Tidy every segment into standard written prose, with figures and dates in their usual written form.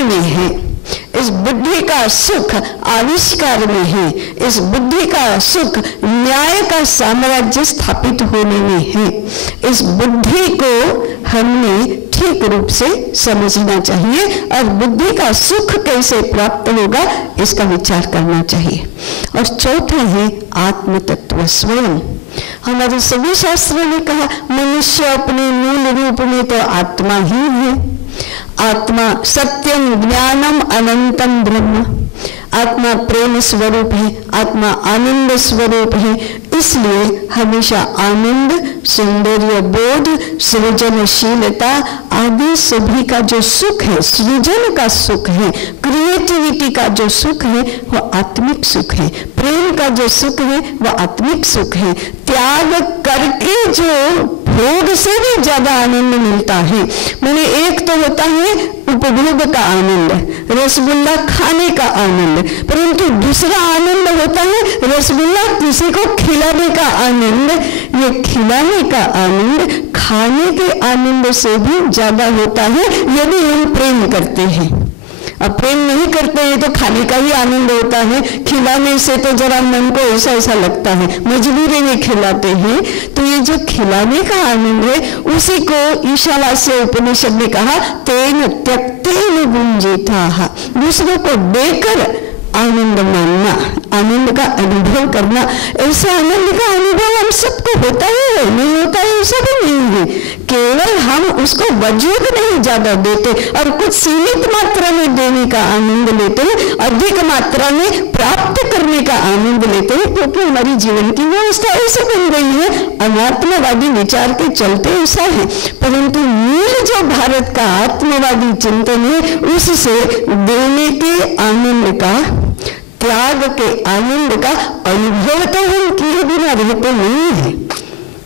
ज्ञान में है, इस बुद्धि का सुख आविष्कार में है, इस बुद्धि का सुख न्याय का साम्राज्य स्थापित होने में है। इस बुद्धि को हमने ठीक रूप से समझना चाहिए और बुद्धि का सुख कैसे प्राप्त होगा इसका विचार करना चाहिए। और चौथा है आत्म तत्व स्वयं। हमारे सभी शास्त्रों ने कहा मनुष्य अपने मूल रूप में तो आत्मा ही है। आत्मा सत्यम ज्ञानम अनंतम ब्रह्म। आत्मा प्रेम स्वरूप है, आत्मा आनंद स्वरूप है। इसलिए हमेशा आनंद, सौंदर्य बोध, सृजनशीलता आदि सभी का जो सुख है, सृजन का सुख है, क्रिएटिविटी का जो सुख है वो आत्मिक सुख है। प्रेम का जो सुख है वो आत्मिक सुख है। त्याग करके जो भोग से भी ज्यादा आनंद मिलता है, मैंने एक तो होता है उपभोग का आनंद, रसगुल्ला खाने का आनंद, परंतु दूसरा आनंद होता है रसगुल्ला किसी को खिलाने का आनंद। ये खिलाने का आनंद खाने के आनंद से भी ज्यादा होता है यदि हम प्रेम करते हैं। अब प्रेम नहीं करते हैं तो खाने का ही आनंद होता है, खिलाने से तो जरा मन को ऐसा ऐसा लगता है, मजबूरी में खिलाते हैं। तो ये जो खिलाने का आनंद है उसी को ईशावास्य उपनिषद ने कहा तेन त्यक्तेन भुंजीताः, दूसरों को देकर आनंद मानना, आनंद का अनुभव करना। ऐसा आनंद का अनुभव हम सबको होता है, नहीं होता है ऐसा भी नहीं है। केवल हम उसको वजूद नहीं ज्यादा देते और कुछ सीमित मात्रा में देने का आनंद लेते हैं, अधिक मात्रा में प्राप्त करने का आनंद लेते हैं, क्योंकि हमारी जीवन की व्यवस्था ऐसे बन गई है, अनात्मवादी विचार के चलते ऐसा है। परंतु मूल जो भारत का आत्मवादी चिंतन है उससे देने के आनंद का, त्याग के आनंद का अनुभव तो हम किए बिना रहते नहीं है।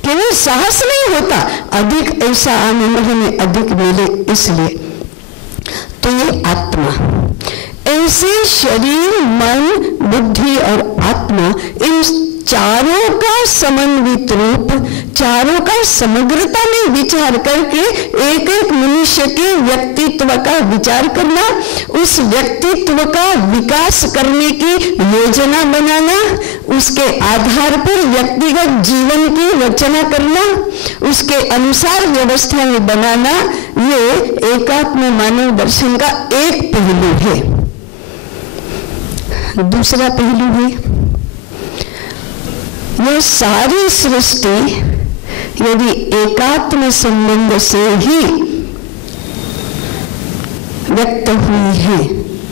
केवल साहस नहीं होता, अधिक ऐसा आनंद हमें अधिक मिले इसलिए। तो ये आत्मा, ऐसे शरीर, मन, बुद्धि और आत्मा, इन चारों का समन्वित रूप, चारों का समग्रता में विचार करके एक एक मनुष्य के व्यक्तित्व का विचार करना, उस व्यक्तित्व का विकास करने की योजना बनाना, उसके आधार पर व्यक्तिगत जीवन की रचना करना, उसके अनुसार व्यवस्था में बनाना, ये एकात्म मानव दर्शन का एक पहलू है। दूसरा पहलू है यह सारी सृष्टि यदि एकात्म संबंध से ही व्यक्त हुई है,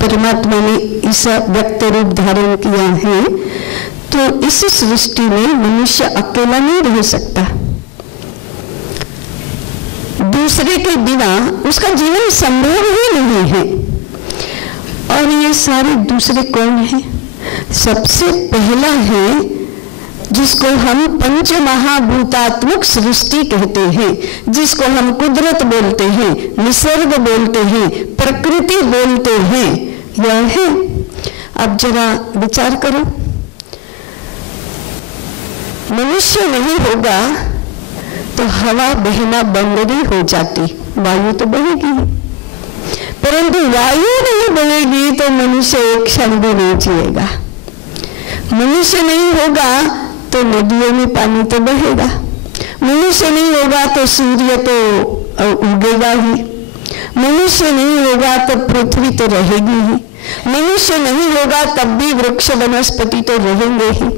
परमात्मा ने इस व्यक्त रूप धारण किया है, तो इस सृष्टि में मनुष्य अकेला नहीं रह सकता। दूसरे के बिना उसका जीवन संभव ही नहीं है। और ये सारे दूसरे कौन है? सबसे पहला है जिसको हम पंच महाभूतात्मक सृष्टि कहते हैं, जिसको हम कुदरत बोलते हैं, निसर्ग बोलते हैं, प्रकृति बोलते हैं, यह है। अब जरा विचार करो, मनुष्य नहीं होगा तो हवा बहना बंद नहीं हो जाती, वायु तो बहेगी, परंतु वायु नहीं बहेगी तो मनुष्य एक क्षण भी नहीं जिएगा। मनुष्य नहीं होगा तो नदियों में पानी तो बहेगा, मनुष्य नहीं होगा तो सूर्य तो उगेगा ही, मनुष्य नहीं होगा तो पृथ्वी तो रहेगी ही, मनुष्य नहीं होगा तब भी वृक्ष वनस्पति तो रहेंगे ही।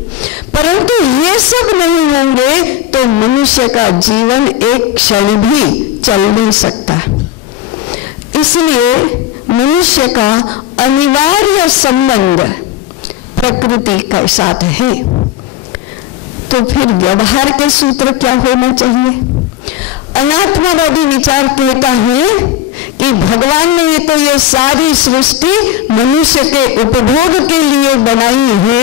परंतु ये सब नहीं होंगे तो मनुष्य का जीवन एक क्षण भी चल नहीं सकता। इसलिए मनुष्य का अनिवार्य संबंध प्रकृति के साथ है। तो फिर व्यवहार के सूत्र क्या होना चाहिए? अनात्मवादी विचार कहता है कि भगवान ने तो ये सारी सृष्टि मनुष्य के उपभोग के लिए बनाई है,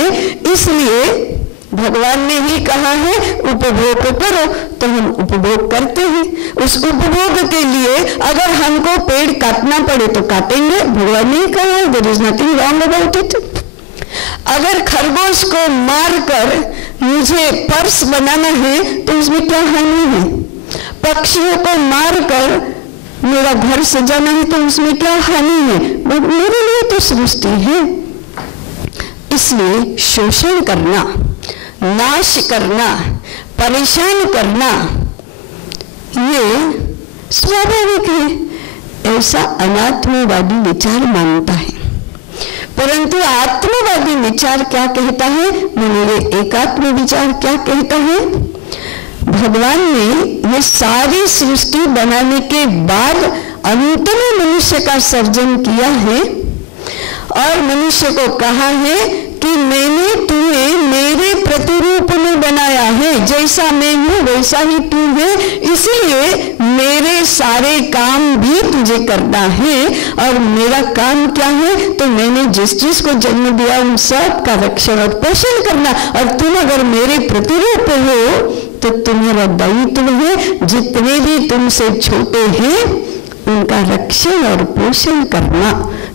इसलिए भगवान ने ही कहा है उपभोग करो, तो हम उपभोग करते हैं। उस उपभोग के लिए अगर हमको पेड़ काटना पड़े तो काटेंगे, भगवान ने ही कहा है, there is nothing wrong about it. अगर खरगोश को मारकर मुझे पर्स बनाना है तो उसमें क्या हानि है? पक्षियों को मारकर मेरा घर सजाना है तो उसमें क्या हानि है? मेरे लिए तो सृष्टि है। इसलिए शोषण करना, नाश करना, परेशान करना ये स्वाभाविक है, ऐसा अनात्मवादी विचार मानता है। परंतु आत्मवादी विचार क्या कहता है? ये एकात्म विचार क्या कहता है? भगवान ने ये सारी सृष्टि बनाने के बाद अंत में मनुष्य का सर्जन किया है और मनुष्य को कहा है कि मैंने तुम्हें मेरे प्रतिरूप में बनाया है, जैसा मैं हूं वैसा ही तू है, इसलिए मेरे सारे काम भी तुझे करना है। और मेरा काम क्या है? तो मैंने जिस चीज को जन्म दिया उन सब का रक्षण और पोषण करना, और तुम अगर मेरे प्रतिरूप हो तो तुम्हारा दायित्व है जितने भी तुमसे छोटे हैं उनका रक्षण और पोषण करना।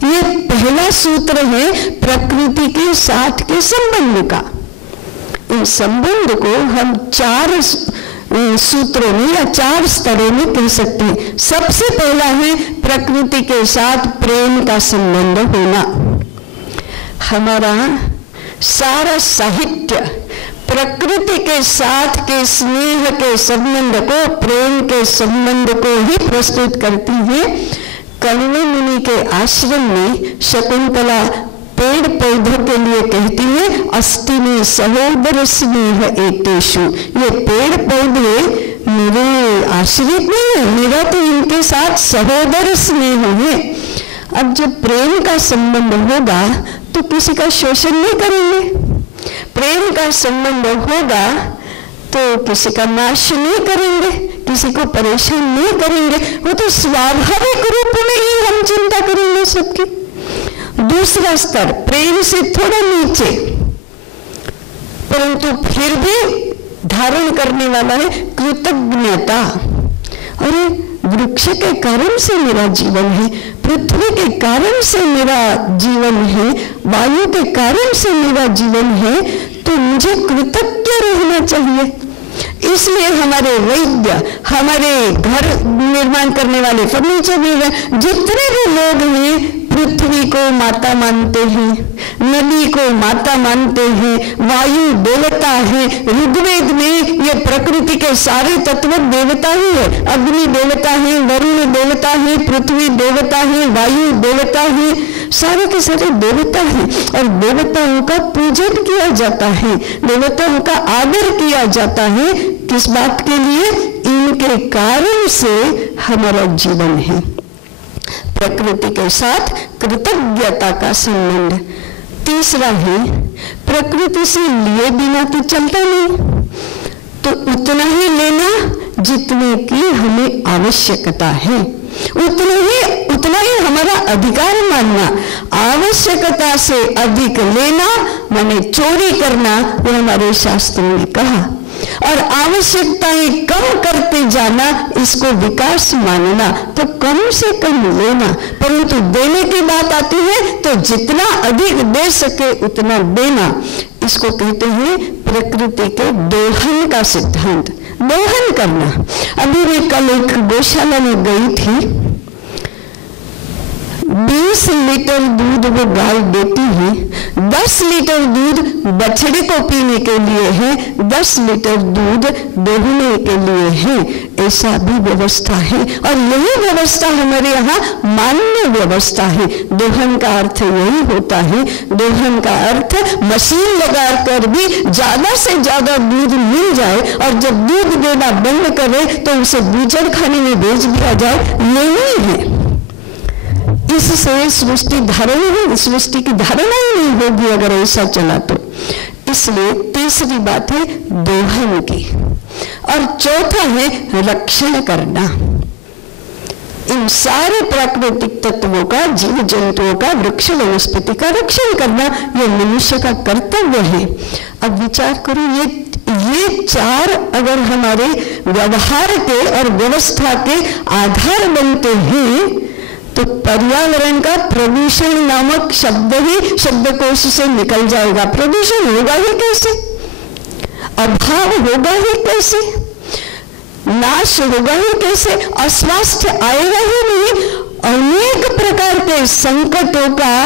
ये पहला सूत्र है प्रकृति के साथ के संबंध का। इस संबंध को हम 4 सूत्रों में या 4 स्तरों में कह सकते हैं। सबसे पहला है प्रकृति के साथ प्रेम का संबंध होना। हमारा सारा साहित्य प्रकृति के साथ के स्नेह के संबंध को, प्रेम के संबंध को ही प्रस्तुत करती है। कण्व मुनि के आश्रम में शकुंतला पेड़ पौधों के लिए कहती है अस्ति में सहोदर स्नेह एतेषु। ये पेड़ पौधे मेरे आश्रित नहीं है, मेरा तो इनके साथ सहोदर स्नेह है। अब जब प्रेम का संबंध होगा तो किसी का शोषण नहीं करेंगे, प्रेम का संबंध होगा तो किसी का नाश नहीं करेंगे, किसी को परेशान नहीं करेंगे, वो तो स्वाभाविक रूप में ही हम चिंता करेंगे सबकी। दूसरा स्तर प्रेम से थोड़ा नीचे, परंतु फिर भी धारण करने वाला है कृतज्ञता। अरे वृक्ष के कारण से मेरा जीवन है, पृथ्वी के कारण से मेरा जीवन है, वायु के कारण से मेरा जीवन है, तो मुझे कृतज्ञ रहना चाहिए। इसलिए हमारे वैद्य, हमारे घर निर्माण करने वाले, फर्नीचर निर्माण, जितने भी लोग हैं पृथ्वी को माता मानते हैं, नदी को माता मानते हैं, वायु देवता है। ऋग्वेद में ये प्रकृति के सारे तत्व देवता ही है। अग्नि देवता है, वरुण देवता है, पृथ्वी देवता है, वायु देवता है, सारे के सारे देवता हैं। और देवताओं का पूजन किया जाता है, देवताओं का आदर किया जाता है। किस बात के लिए? इनके कारण से हमारा जीवन है। प्रकृति के साथ कृतज्ञता का संबंध। तीसरा है प्रकृति से लिए बिना तो चलता नहीं, तो उतना ही लेना जितने की हमें आवश्यकता है, उतना ही हमारा अधिकार मानना। आवश्यकता से अधिक लेना माने चोरी करना, वो हमारे शास्त्रों ने कहा। और आवश्यकताएं कम करते जाना, इसको विकास मानना। तो कम से कम लेना, परंतु देने की बात आती है तो जितना अधिक दे सके उतना देना। इसको कहते हैं प्रकृति के दोहन का सिद्धांत। दोहन करना। अभी मैं कल एक गौशाला में गई थी, 20 लीटर दूध वो गाय देती है, 10 लीटर दूध बछड़े को पीने के लिए है, 10 लीटर दूध दोहने के लिए है। ऐसा भी व्यवस्था है, और यही व्यवस्था हमारे यहाँ मान्य व्यवस्था है। दोहन का अर्थ यही होता है। दोहन का अर्थ मशीन लगाकर भी ज्यादा से ज्यादा दूध मिल जाए, और जब दूध देना बंद करे तो उसे बूचड़ खाने में बेच दिया जाए, यही है। इससे सृष्टि धारण, सृष्टि की धारणा ही नहीं होगी अगर ऐसा चला तो। इसलिए तीसरी बात है दोहन की, और चौथा है रक्षण करना। इन सारे प्राकृतिक तत्वों का, जीव जंतुओं का, वृक्ष वनस्पति का रक्षण करना यह मनुष्य का कर्तव्य है। अब विचार करो, ये 4 अगर हमारे व्यवहार के और व्यवस्था के आधार बनते हैं तो पर्यावरण का प्रदूषण नामक शब्द ही शब्दकोश से निकल जाएगा। प्रदूषण होगा ही कैसे, अभाव होगा ही कैसे? नाश होगा ही कैसे? अस्वास्थ्य आएगा ही नहीं। अनेक प्रकार के संकटों का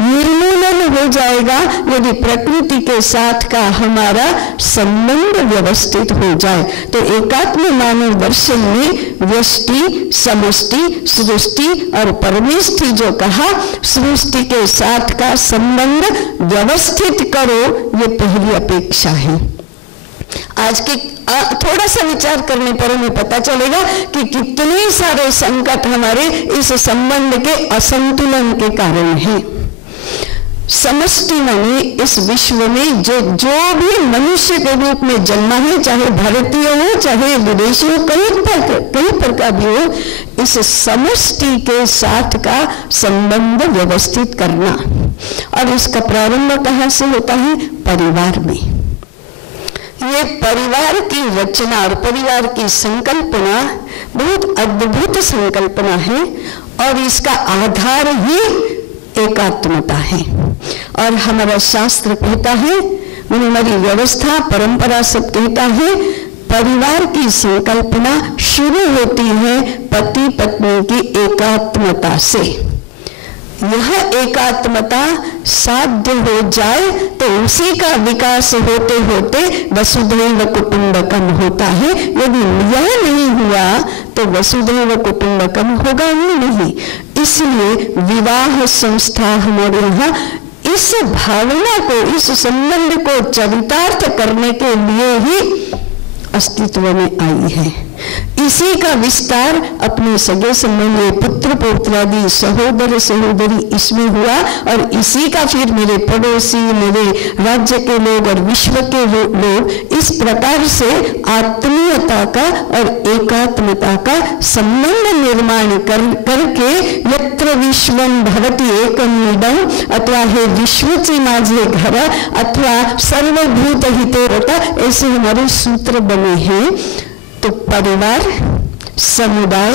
निर्मूलन हो जाएगा यदि प्रकृति के साथ का हमारा संबंध व्यवस्थित हो जाए। तो एकात्म मानव दर्शन में व्यष्टि, समष्टि, सृष्टि और परमेष्टि जो कहा, सृष्टि के साथ का संबंध व्यवस्थित करो, ये पहली अपेक्षा है। आज के थोड़ा सा विचार करने पर हमें पता चलेगा कि कितने सारे संकट हमारे इस संबंध के असंतुलन के कारण हैं। समष्टि माने इस विश्व में जो भी मनुष्य के रूप में जन्मा है, चाहे भारतीय हो चाहे विदेशी हो, कहीं पर का भी हो, इस समष्टि के साथ का संबंध व्यवस्थित करना। और इसका प्रारंभ कहाँ से होता है? परिवार में। ये परिवार की रचना और परिवार की संकल्पना बहुत अद्भुत संकल्पना है और इसका आधार ही एकात्मता है। और हमारा शास्त्र कहता है, हमारी व्यवस्था परंपरा सब कहता है, परिवार की संकल्पना शुरू होती है पति पत्नी की एकात्मता से। यह एकात्मता साध्य हो जाए तो उसी का विकास होते होते वसुधैव कुटुंबकम होता है। यदि यह नहीं हुआ तो वसुधैव कुटुंबकम होगा ही नहीं। इसलिए विवाह संस्था हमारे यहाँ इस भावना को, इस संबंध को चरितार्थ करने के लिए ही अस्तित्व में आई है। इसी का विस्तार अपने सगे संबंधी पुत्र पौत्रादि सहोदर सहोदरी इसमें हुआ और इसी का फिर मेरे पड़ोसी, मेरे राज्य के लोग और विश्व के लोग इस प्रकार से आत्मीयता का और एकात्मता का संबंध निर्माण करके यत्र विश्वं भवति एकमिदं अथवा हे विश्वचे माझे घर अथवा सर्वभूत हिते रता, ऐसे हमारे सूत्र बने हैं। तो परिवार, समुदाय,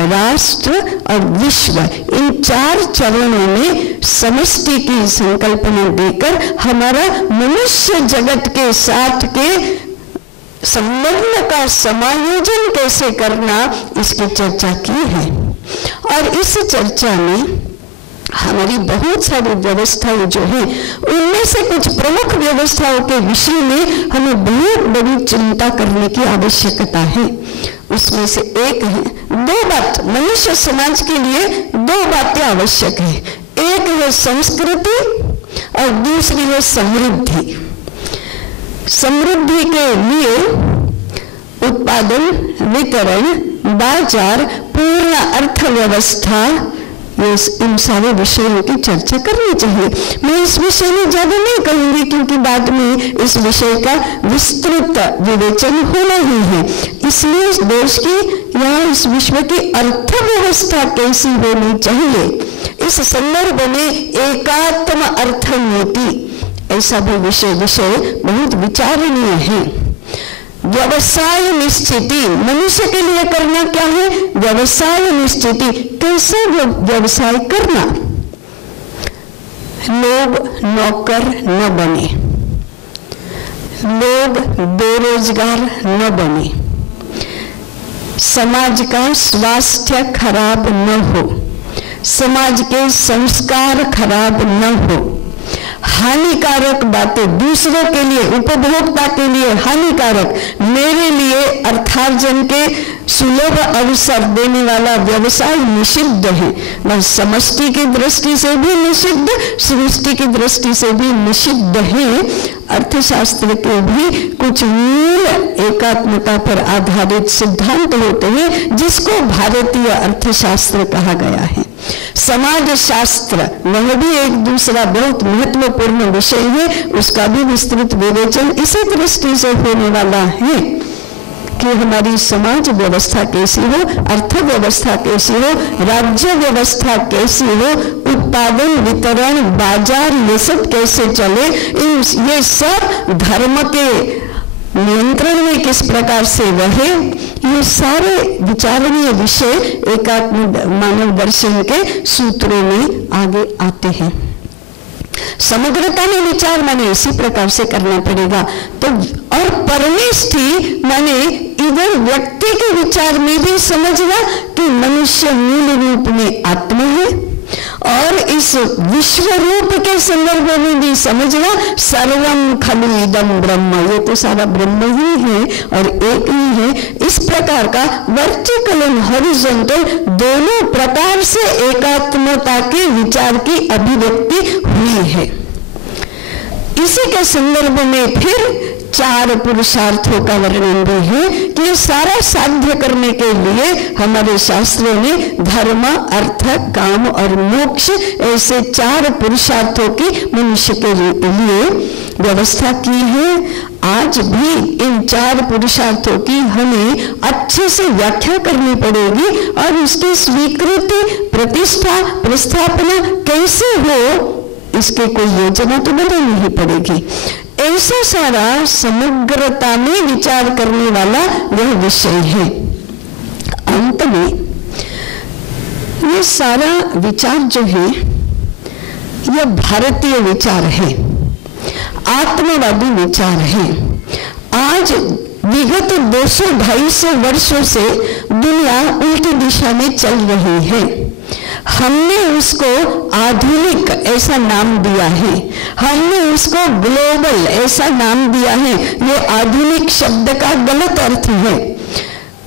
राष्ट्र और विश्व, इन 4 चरणों में समष्टि की संकल्पना देकर हमारा मनुष्य जगत के साथ के संबंध का समायोजन कैसे करना, इसकी चर्चा की है। और इस चर्चा में हमारी बहुत सारी व्यवस्थाएं जो है, उनमें से कुछ प्रमुख व्यवस्थाओं के विषय में हमें बहुत बड़ी चिंता करने की आवश्यकता है। उसमें से एक है, 2 बात मनुष्य समाज के लिए 2 बातें आवश्यक है। एक है संस्कृति और दूसरी है समृद्धि। समृद्धि के लिए उत्पादन, वितरण, बाजार, पूर्ण अर्थव्यवस्था, इन सारे विषयों की चर्चा करनी चाहिए। मैं इस विषय में ज्यादा नहीं कहूंगी क्योंकि बाद में इस विषय का विस्तृत विवेचन होना ही है। इसलिए इस देश की या इस विश्व की अर्थव्यवस्था कैसी होनी चाहिए, इस संदर्भ में एकात्म अर्थनीति ऐसा भी विषय बहुत विचारणीय है। व्यवसाय निश्चिति मनुष्य के लिए करना क्या है? व्यवसाय निश्चिति, कैसे व्यवसाय करना? लोग नौकर न बने, लोग बेरोजगार न बने, समाज का स्वास्थ्य खराब न हो, समाज के संस्कार खराब न हो, हानिकारक बातें दूसरों के लिए, उपभोक्ता के लिए हानिकारक, मेरे लिए अर्थार्जन के सुलभ अवसर देने वाला व्यवसाय निषिद्ध है। वह समष्टि की दृष्टि से भी निषिद्ध, सृष्टि की दृष्टि से भी निषिद्ध है। अर्थशास्त्र के भी कुछ मूल एकात्मता पर आधारित सिद्धांत होते हैं जिसको भारतीय अर्थशास्त्र कहा गया है। समाज शास्त्र वह भी एक दूसरा बहुत महत्वपूर्ण विषय है, उसका भी विस्तृत विवेचन इसी दृष्टि से होने वाला है कि हमारी समाज व्यवस्था कैसी हो, अर्थव्यवस्था कैसी हो, राज्य व्यवस्था कैसी हो, उत्पादन, वितरण, बाजार, ये सब कैसे चले, ये सब धर्म के नियंत्रण में किस प्रकार से रहे, ये सारे विचारणीय विषय एकात्म मानव दर्शन के सूत्रों में आगे आते हैं। समग्रता में विचार माने इसी प्रकार से करना पड़ेगा। तो और परमेष्टि माने इधर व्यक्ति के विचार में भी समझना कि मनुष्य मूल रूप में आत्मा है, और इस विश्व रूप के संदर्भ में भी समझना सर्वम खलु इदम ब्रह्म, ये तो सारा ब्रह्म ही है और एक ही है। इस प्रकार का वर्टिकल एंड हॉरिजॉन्टल दोनों प्रकार से एकात्मता के विचार की अभिव्यक्ति हुई है। इसी के संदर्भ में फिर 4 पुरुषार्थों का वर्णन भी है कि ये सारा साध्य करने के लिए हमारे शास्त्रों ने धर्म, अर्थ, काम और मोक्ष ऐसे 4 पुरुषार्थों की मनुष्य के लिए व्यवस्था की है। आज भी इन 4 पुरुषार्थों की हमें अच्छे से व्याख्या करनी पड़ेगी और उसकी स्वीकृति, प्रतिष्ठा, प्रस्थापना कैसे हो, इसके कोई योजना तो बनानी ही पड़ेगी। ऐसा सारा समग्रता में विचार करने वाला यह विषय है। अंत में ये सारा विचार जो है यह भारतीय विचार है, आत्मवादी विचार है। आज विगत 200-250 वर्षों से दुनिया उल्टी दिशा में चल रही है। हमने उसको आधुनिक ऐसा नाम दिया है, हमने उसको ग्लोबल ऐसा नाम दिया है। ये आधुनिक शब्द का गलत अर्थ है,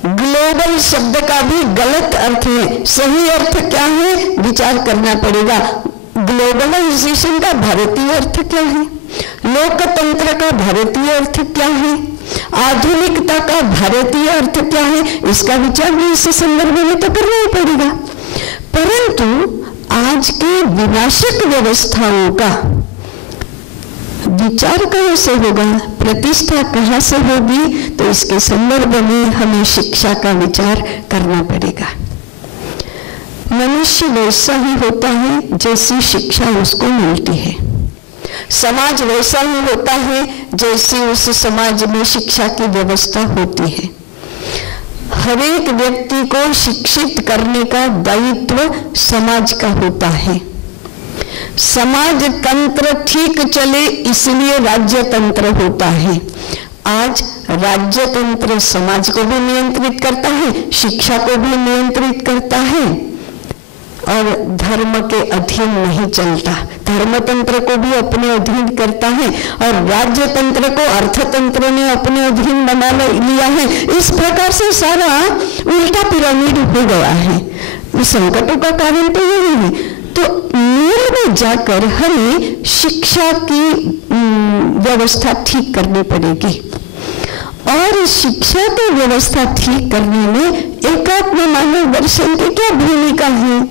ग्लोबल शब्द का भी गलत अर्थ है। सही अर्थ क्या है, विचार करना पड़ेगा। ग्लोबलाइजेशन का भारतीय अर्थ क्या है, लोकतंत्र का भारतीय अर्थ क्या है, आधुनिकता का भारतीय अर्थ क्या है, इसका विचार भी इस संदर्भ में तो करना ही पड़ेगा। परंतु आज के विनाशक व्यवस्थाओं का विचार कहाँ से होगा, प्रतिष्ठा कहाँ से होगी, तो इसके संदर्भ में हमें शिक्षा का विचार करना पड़ेगा। मनुष्य वैसा ही होता है जैसी शिक्षा उसको मिलती है, समाज वैसा ही होता है जैसी उस समाज में शिक्षा की व्यवस्था होती है। हर एक व्यक्ति को शिक्षित करने का दायित्व समाज का होता है। समाज तंत्र ठीक चले इसलिए राज्य तंत्र होता है। आज राज्य तंत्र समाज को भी नियंत्रित करता है, शिक्षा को भी नियंत्रित करता है और धर्म के अधीन नहीं चलता। धर्मतंत्र को भी अपने अधीन करता है और राज्य तंत्र को अर्थतंत्र ने अपने अधीन बना लिया है। इस प्रकार से सारा उल्टा पिरामिड हो गया है। इस संकटों का कारण तो यही है। तो मूल में जाकर हमें शिक्षा की व्यवस्था ठीक करनी पड़ेगी और शिक्षा की व्यवस्था ठीक करने में एकात्म मानव दर्शन की क्या भूमिका है।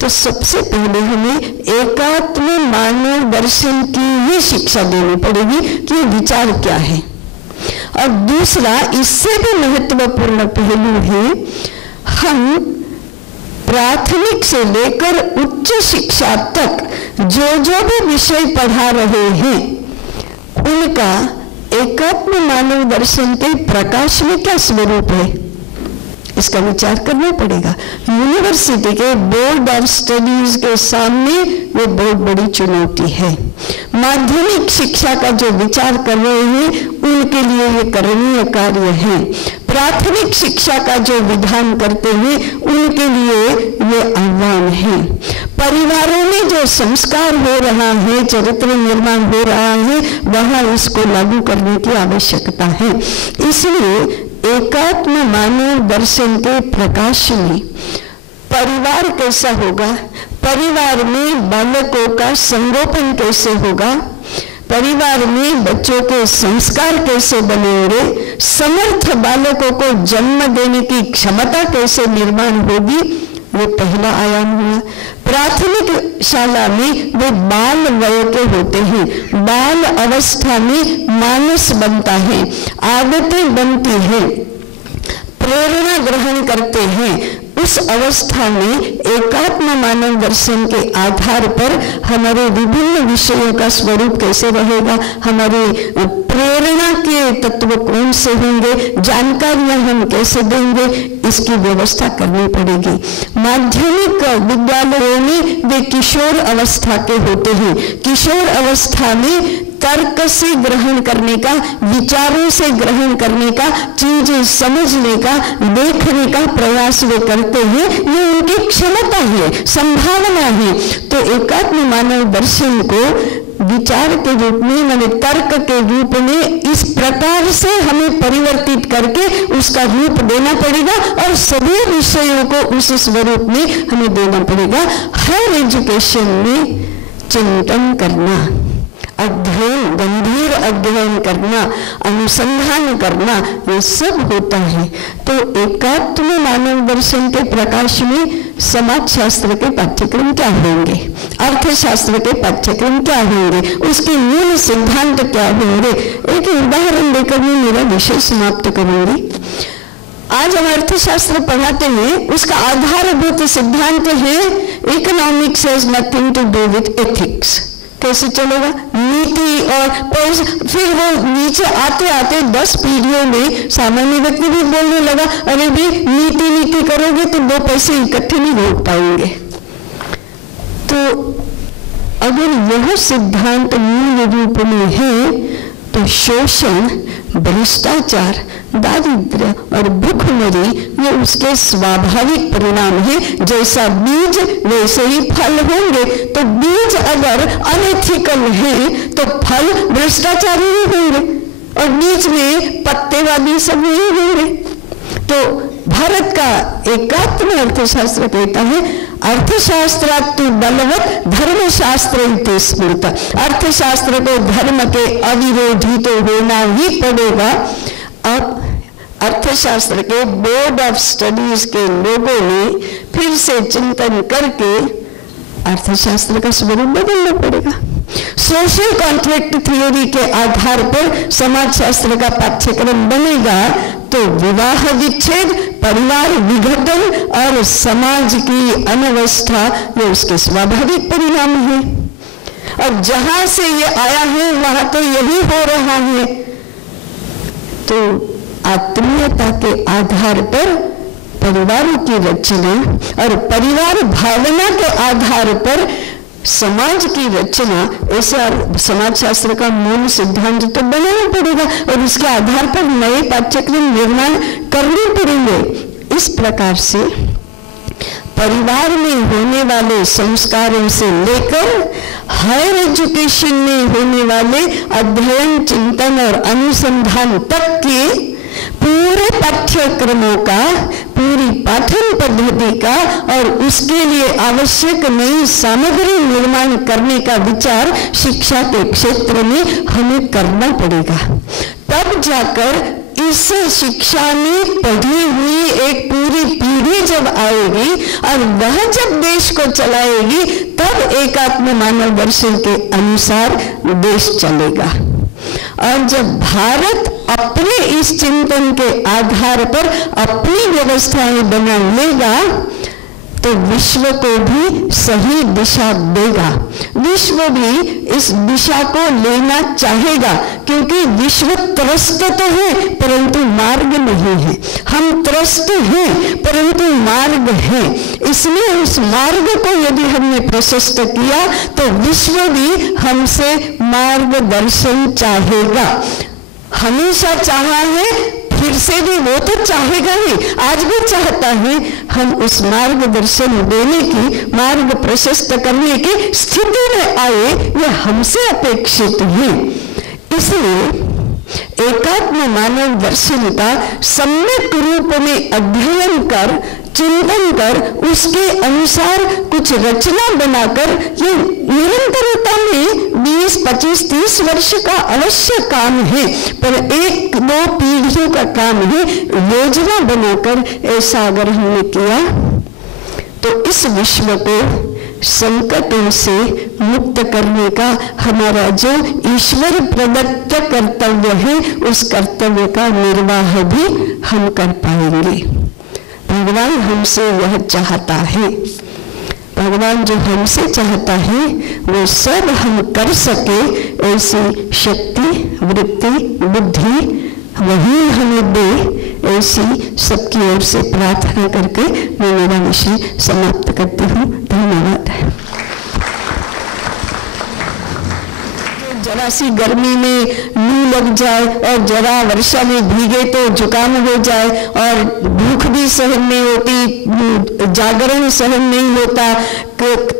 तो सबसे पहले हमें एकात्म मानव दर्शन की ही शिक्षा देनी पड़ेगी कि विचार क्या है। और दूसरा इससे भी महत्वपूर्ण पहलू है, हम प्राथमिक से लेकर उच्च शिक्षा तक जो भी विषय पढ़ा रहे हैं उनका एकात्म मानव दर्शन के प्रकाश में क्या स्वरूप है, इसका विचार करना पड़ेगा। यूनिवर्सिटी के बोर्ड ऑफ स्टडीज के सामने ये बहुत बड़ी चुनौती है। माध्यमिक शिक्षा का जो विचार कर रहे हैं उनके लिए ये करणीय कार्य है। प्राथमिक शिक्षा का जो विधान करते हैं उनके लिए ये आह्वान है। परिवारों में जो संस्कार हो रहा है, चरित्र निर्माण हो रहा है, वहाँ इसको लागू करने की आवश्यकता है। इसलिए एकात्म मानव दर्शन के प्रकाश में परिवार कैसा होगा, परिवार में बालकों का संगोपन कैसे होगा, परिवार में बच्चों के संस्कार कैसे बनेंगे, समर्थ बालकों को जन्म देने की क्षमता कैसे निर्माण होगी, वो पहला आयाम हुआ। प्राथमिक शाला में वे बाल वय के होते हैं, बाल अवस्था में मानस बनता है, आदतें बनती हैं, प्रेरणा ग्रहण करते हैं। उस अवस्था में एकात्म मानव दर्शन के आधार पर हमारे विभिन्न विषयों का स्वरूप कैसे रहेगा, हमारी प्रेरणा के तत्व कौन से होंगे, जानकारियां हम कैसे देंगे, इसकी व्यवस्था करनी पड़ेगी। माध्यमिक विद्यालयों में वे किशोर अवस्था के होते हैं। किशोर अवस्था में तर्क से ग्रहण करने का, विचारों से ग्रहण करने का, चीजें समझने का, देखने का प्रयास वे करते हैं। ये उनकी क्षमता है, संभावना है। तो एकात्म मानव दर्शन को विचार के रूप में, माने तर्क के रूप में इस प्रकार से हमें परिवर्तित करके उसका रूप देना पड़ेगा और सभी विषयों को उस स्वरूप में हमें देना पड़ेगा। हर एजुकेशन में चिंतन करना, अध्ययन, गंभीर अध्ययन करना, अनुसंधान करना, ये सब होता है। तो एकात्म मानव दर्शन के प्रकाश में समाज शास्त्र के पाठ्यक्रम क्या होंगे, अर्थशास्त्र के पाठ्यक्रम क्या होंगे, उसके मूल सिद्धांत क्या होंगे, एक उदाहरण देकर मैं मेरा विषय समाप्त करूंगी। आज हम अर्थशास्त्र पढ़ाते हैं, उसका आधारभूत सिद्धांत है economics has nothing to do with ethics. कैसे चलेगा? नीति और फिर वो नीचे आते आते 10 पीढ़ियों में सामान्य व्यक्ति भी बोलने लगा, अरे भी नीति करोगे तो 2 पैसे इकट्ठे नहीं हो पाएंगे। तो अगर यह सिद्धांत मूल रूप में है तो शोषण, भ्रष्टाचार, दारिद्र्य और भूखमरी ये उसके स्वाभाविक परिणाम है। जैसा बीज वैसे ही फल होंगे। तो बीज अगर अनएथिकल है तो फल भ्रष्टाचारी ही होंगे और बीच में पत्तेवादी सब नहीं होंगे। तो भारत का एकात्म अर्थशास्त्र कहता है अर्थशास्त्रात् तु बलवत् धर्मशास्त्र इति स्मृत। अर्थशास्त्र को धर्म के अविरोधी तो होना ही पड़ेगा। अब अर्थशास्त्र के बोर्ड ऑफ स्टडीज के लोगों ने फिर से चिंतन करके अर्थशास्त्र का स्वरूप बदलना पड़ेगा। सोशल कॉन्ट्रैक्ट थ्योरी के आधार पर समाजशास्त्र का पाठ्यक्रम बनेगा तो विवाह विच्छेद, परिवार विघटन और समाज की अनवस्था ये उसके स्वाभाविक परिणाम है। और जहां से ये आया है वहां तो यही हो रहा है। तो आत्मीयता के आधार पर परिवारों की रचना और परिवार भावना के आधार पर समाज की रचना, ऐसा समाजशास्त्र का मूल सिद्धांत तो बनाना पड़ेगा और उसके आधार पर नए पाठ्यक्रम निर्माण करने पड़ेंगे। इस प्रकार से परिवार में होने वाले संस्कारों से लेकर हायर एजुकेशन में होने वाले अध्ययन, चिंतन और अनुसंधान तक के पूरे पाठ्यक्रमों का, पूरी पाठन पद्धति का और उसके लिए आवश्यक नई सामग्री निर्माण करने का विचार शिक्षा के क्षेत्र में हमें करना पड़ेगा। तब जाकर इस शिक्षा में पढ़ी हुई एक पूरी पीढ़ी जब आएगी और वह जब देश को चलाएगी तब एकात्म मानव दर्शन के अनुसार देश चलेगा। और जब भारत अपने इस चिंतन के आधार पर अपनी व्यवस्थाएं बना लेगा तो विश्व को भी सही दिशा देगा। विश्व भी इस दिशा को लेना चाहेगा क्योंकि विश्व त्रस्त तो है परंतु मार्ग नहीं है। हम त्रस्त हैं परंतु मार्ग है। इसलिए उस मार्ग को यदि हमने प्रशस्त किया तो विश्व भी हमसे मार्गदर्शन चाहेगा। हमेशा चाहा है, फिर से भी वो तो चाहेगा ही, आज भी चाहता है। हम उस मार्गदर्शन देने की, मार्ग प्रशस्त करने की स्थिति में आए, यह हमसे अपेक्षित है। इसलिए एकात्म मानव दर्शन का सम्यक रूप में अध्ययन कर, चिंतन कर, उसके अनुसार कुछ रचना बनाकर ये निरंतरता में 20, 25, 30 वर्ष का अवश्य काम है, पर 1-2 पीढ़ियों का काम है। योजना बनाकर ऐसा अगर हमने किया तो इस विश्व को संकटों से मुक्त करने का हमारा जो ईश्वर प्रदत्त कर्तव्य है उस कर्तव्य का निर्वाह भी हम कर पाएंगे। भगवान हमसे यह चाहता है। भगवान जो हमसे चाहता है वो सब हम कर सके, ऐसी शक्ति, वृत्ति, बुद्धि वही हमें दे, ऐसी सबकी ओर से प्रार्थना करके मैं मेरा विषय समाप्त करती हूँ। धन्यवाद। जरा खांसी गर्मी में लू लग जाए और जरा वर्षा में भीगे तो जुकाम हो जाए, और भूख भी सहन नहीं होती, जागरण सहन नहीं होता,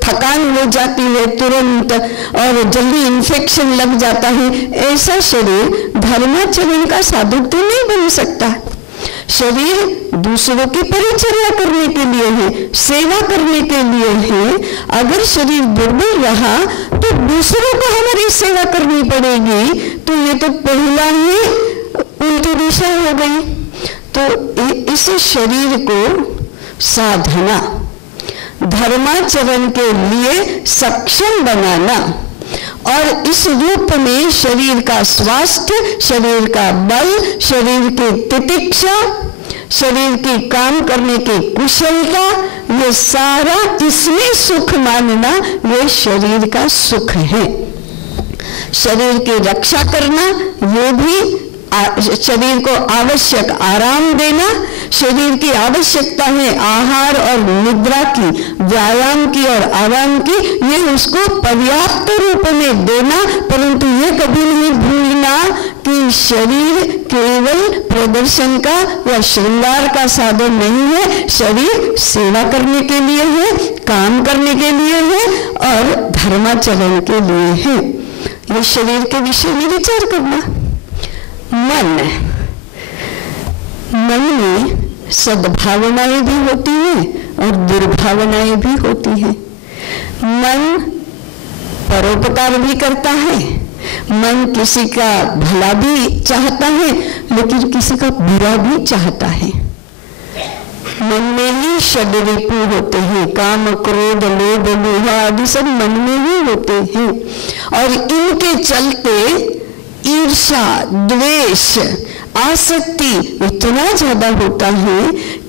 थकान हो जाती है तुरंत और जल्दी इन्फेक्शन लग जाता है, ऐसा शरीर धर्माचरण का साधक तो नहीं बन सकता। शरीर दूसरों की परिचर्या करने के लिए है, सेवा करने के लिए है। अगर शरीर दुर्बल रहा तो दूसरों को हमारी सेवा करनी पड़ेगी, तो ये तो पहला ही उल्टी दिशा हो गई। तो इस शरीर को साधना, धर्माचरण के लिए सक्षम बनाना और इस रूप में शरीर का स्वास्थ्य, शरीर का बल, शरीर की तितिक्षा, शरीर की काम करने की कुशलता, ये सारा इसमें सुख मानना, ये शरीर का सुख है। शरीर की रक्षा करना, ये भी शरीर को आवश्यक आराम देना, शरीर की आवश्यकता है आहार और निद्रा की, व्यायाम की और आराम की, ये उसको पर्याप्त रूप में देना। परंतु ये कभी नहीं भूलना कि शरीर केवल प्रदर्शन का या श्रृंगार का साधन नहीं है। शरीर सेवा करने के लिए है, काम करने के लिए है और धर्माचरण के लिए है। ये शरीर के विषय में विचार करना। मन में सद्भावनाएं भी होती हैं और दुर्भावनाएं भी होती हैं। मन परोपकार भी करता है, मन किसी का भला भी चाहता है, लेकिन किसी का बुरा भी चाहता है। मन में ही षड्रिपु होते हैं, काम, क्रोध, लोभ, मोह आदि सब मन में ही होते हैं और इनके चलते ईर्ष्या, द्वेष, आसक्ति इतना ज्यादा होता है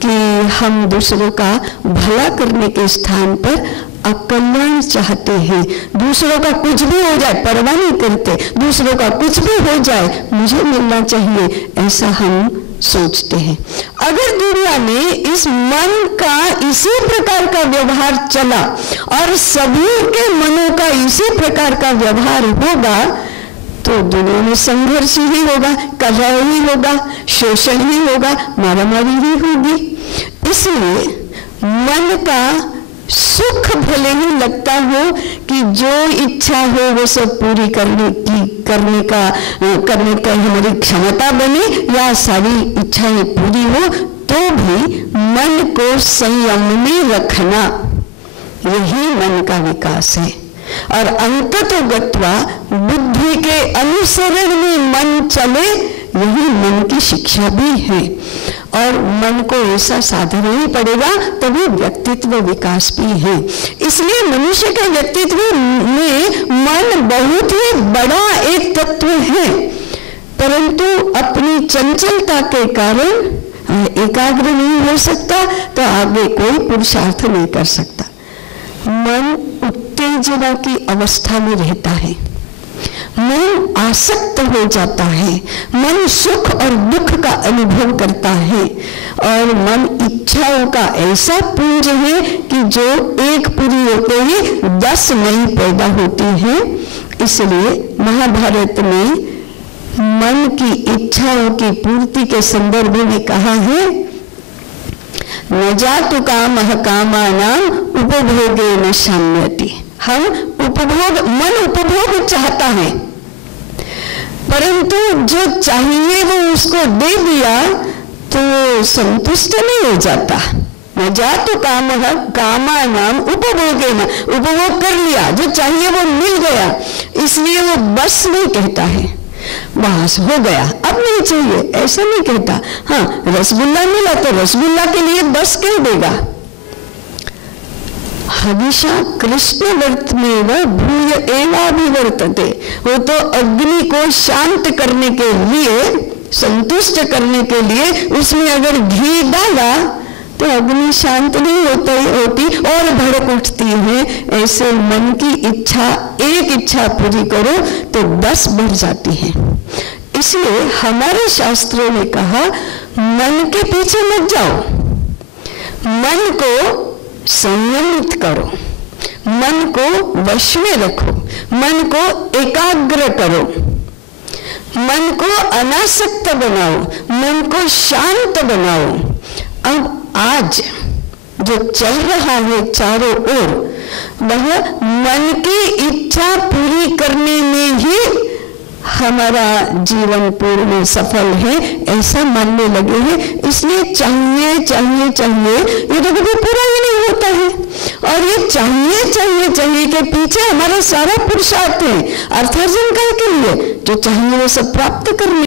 कि हम दूसरों का भला करने के स्थान पर अकल्याण चाहते हैं। दूसरों का कुछ भी हो जाए परवाह नहीं करते, दूसरों का कुछ भी हो जाए मुझे मिलना चाहिए, ऐसा हम सोचते हैं। अगर दुनिया में इस मन का इसी प्रकार का व्यवहार चला और सभी के मनों का इसी प्रकार का व्यवहार होगा तो दुनिया में संघर्ष ही होगा, कलह ही होगा, शोषण ही होगा, मारामारी ही होगी। इसलिए मन का सुख भले ही लगता हो कि जो इच्छा हो वो सब पूरी करने का हमारी क्षमता बने या सारी इच्छाएं पूरी हो, तो भी मन को संयम में रखना, यही मन का विकास है। और अंततो गत्वा बुद्धि के अनुसरण में मन चले, यही मन की शिक्षा भी है। और मन को ऐसा साधना ही पड़ेगा तभी व्यक्तित्व विकास भी है। इसलिए मनुष्य के व्यक्तित्व में मन बहुत ही बड़ा एक तत्व है, परंतु अपनी चंचलता के कारण एकाग्र नहीं हो सकता, तो आगे कोई पुरुषार्थ नहीं कर सकता। मन उत्तेजना की अवस्था में रहता है, मन आसक्त हो जाता है, मन सुख और दुख का अनुभव करता है और मन इच्छाओं का ऐसा पुंज है कि जो एक पूरी होते ही 10 नई पैदा होती हैं। इसलिए महाभारत में मन की इच्छाओं की पूर्ति के संदर्भ में कहा है, न जातु कामः कामानां उपभोगेन शाम्यति। हम मन उपभोग चाहता है, परंतु जो चाहिए वो उसको दे दिया तो संतुष्ट नहीं हो जाता। न जातु कामः कामानां उपभोगेन, उपभोग कर लिया, जो चाहिए वो मिल गया, इसलिए वो बस नहीं कहता है, बस हो गया अब नहीं चाहिए, ऐसा नहीं कहता। हाँ, रसगुल्ला मिला तो रसगुल्ला के लिए बस कह देगा। हमेशा कृष्ण वर्त में वह भूय एवाभिवर्तते, वो तो अग्नि को शांत करने के लिए, संतुष्ट करने के लिए उसमें अगर घी डाला तो अग्नि शांत नहीं होती और भड़क उठती है। ऐसे मन की इच्छा, एक इच्छा पूरी करो तो 10 बढ़ जाती है। इसलिए हमारे शास्त्रों ने कहा, मन के पीछे मत जाओ, मन को संयमित करो, मन को वश में रखो। मन को एकाग्र करो, मन को अनासक्त बनाओ, मन को शांत बनाओ। अब आज जो चल रहा है चारों ओर, वह मन की इच्छा पूरी करने में ही हमारा जीवन पूर्ण सफल है, ऐसा मानने लगे हैं। इसलिए चाहिए चाहिए चाहिए, ये तो कभी पूरा ही नहीं होता है। और ये चाहिए चाहिए चाहिए के पीछे हमारा सारा पुरुषार्थ है, अर्थार्जन के लिए जो चाहिए वो सब प्राप्त करने